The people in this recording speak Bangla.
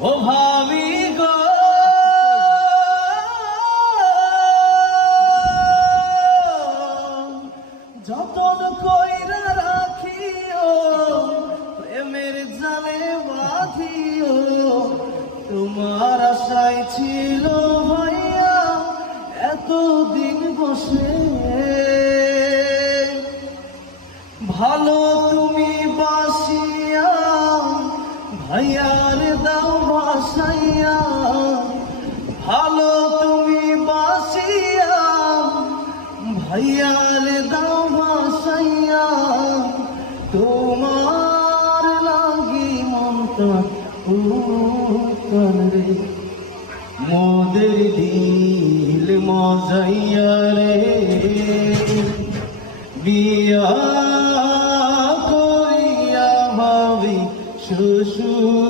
ও ভাবি গো যতন কইরা রাখিও প্রেমের জালে বাঁধিও তোমার আশায় ছিল ভাইয়া এতদিন বসে ভালো তুমি বাসিয়া ভাইয়ার দাও বাসাইয়া ভালো তুমি বাসিয়া ভাইয়ার দাও বাসাইয়া তোমার লাগি মনটা রে মোদের দিল মজাইয়া রে বিয়া করিয়া ভাবি শ্বশুর